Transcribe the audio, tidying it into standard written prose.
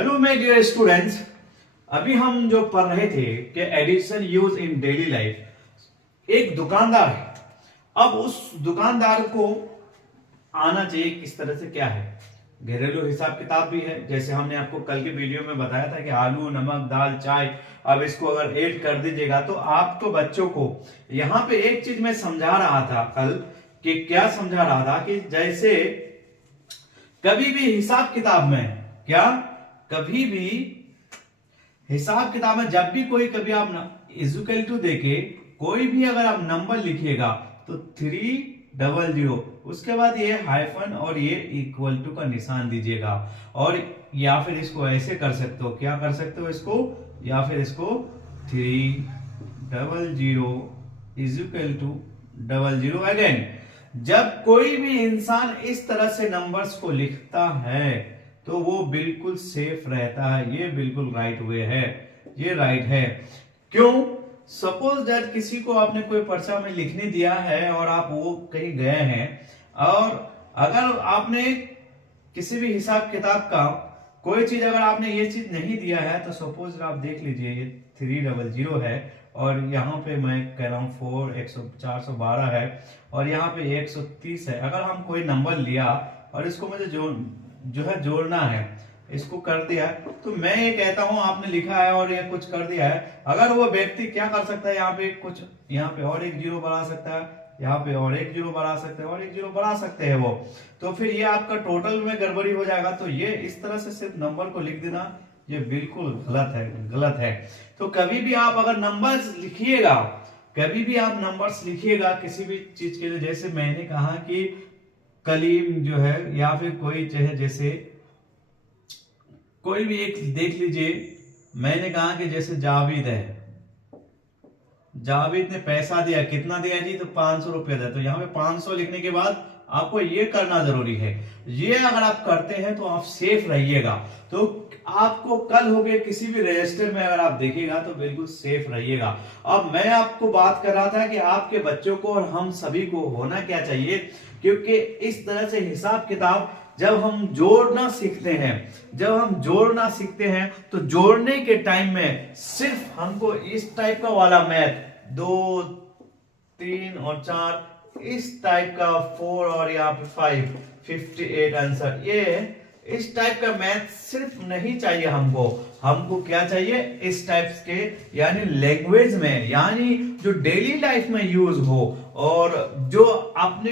Hello my dear students, अभी हम जो पढ़ रहे थे कि addition use in daily life. एक दुकानदार है, अब उस दुकानदार को आना चाहिए किस तरह से, क्या है घरेलू हिसाब किताब भी है। जैसे हमने आपको कल के वीडियो में बताया था कि आलू, नमक, दाल, चाय, अब इसको अगर ऐड कर दीजिएगा तो आपको बच्चों को यहाँ पे एक चीज मैं समझा रहा था कल, कि क्या समझा रहा था कि जैसे कभी भी हिसाब किताब में, क्या कभी भी हिसाब किताब में जब भी कोई कभी आप इक्वल टू देके कोई भी अगर आप नंबर लिखिएगा तो 300, उसके बाद ये हाइफन और ये इक्वल टू का निशान दीजिएगा। और या फिर इसको ऐसे कर सकते हो, क्या कर सकते हो इसको, या फिर इसको 300 इज इक्वल टू 00 अगेन। जब कोई भी इंसान इस तरह से नंबर्स को लिखता है तो वो बिल्कुल सेफ रहता है। ये बिल्कुल राइट वे है, ये राइट है। क्यों? सपोज दैट किसी को आपने कोई पर्चा में लिखने दिया है और आप वो कहीं गए हैं, और अगर आपने किसी भी हिसाब किताब का कोई चीज अगर आपने ये चीज नहीं दिया है तो सपोज आप देख लीजिए ये 300 है और यहाँ पे मैं कह रहा हूँ 412 है और यहाँ पे 130 है। अगर हम कोई नंबर लिया और इसको मुझे जो है जोड़ना है, इसको कर दिया, तो मैं ये कहता हूं आपने लिखा है और ये कुछ कर दिया है, अगर वो व्यक्ति क्या कर सकता है, यहाँ पे कुछ, यहाँ पे और एक जीरो बढ़ा सकता है, यहाँ पे और एक जीरो बढ़ा सकते हैं और एक जीरो बढ़ा सकते हैं वो, तो फिर ये आपका टोटल में गड़बड़ी हो जाएगा। तो ये इस तरह से सिर्फ नंबर को लिख देना ये बिल्कुल गलत है, गलत है। तो कभी भी आप अगर नंबर्स लिखिएगा, कभी भी आप नंबर्स लिखिएगा किसी भी चीज के लिए, जैसे मैंने कहा कि कलीम जो है, या फिर कोई चाहे जैसे कोई भी एक देख लीजिए, मैंने कहा कि जैसे जावेद है, जावेद ने पैसा दिया, कितना दिया जी, तो 500 रुपया दिया। तो यहाँ पे 500 लिखने के बाद आपको ये करना जरूरी है। ये अगर आप करते हैं तो आप सेफ रहिएगा। तो आपको कल हो गए किसी भी रजिस्टर में अगर आप देखिएगा तो बिल्कुल सेफ रहिएगा। अब मैं आपको बात कर रहा था कि आपके बच्चों को और हम सभी को होना क्या चाहिए, क्योंकि इस तरह से हिसाब किताब जब हम जोड़ना सीखते हैं, जब हम जोड़ना सीखते हैं तो जोड़ने के टाइम में सिर्फ हमको इस टाइप का वाला मैथ 2, 3 और 4, इस टाइप का 4 और यहाँ पे 5, 58 आंसर, ये इस टाइप का मैथ सिर्फ नहीं चाहिए हमको। हमको क्या चाहिए, इस टाइप के, यानी लैंग्वेज में, यानी जो डेली लाइफ में यूज हो और जो अपने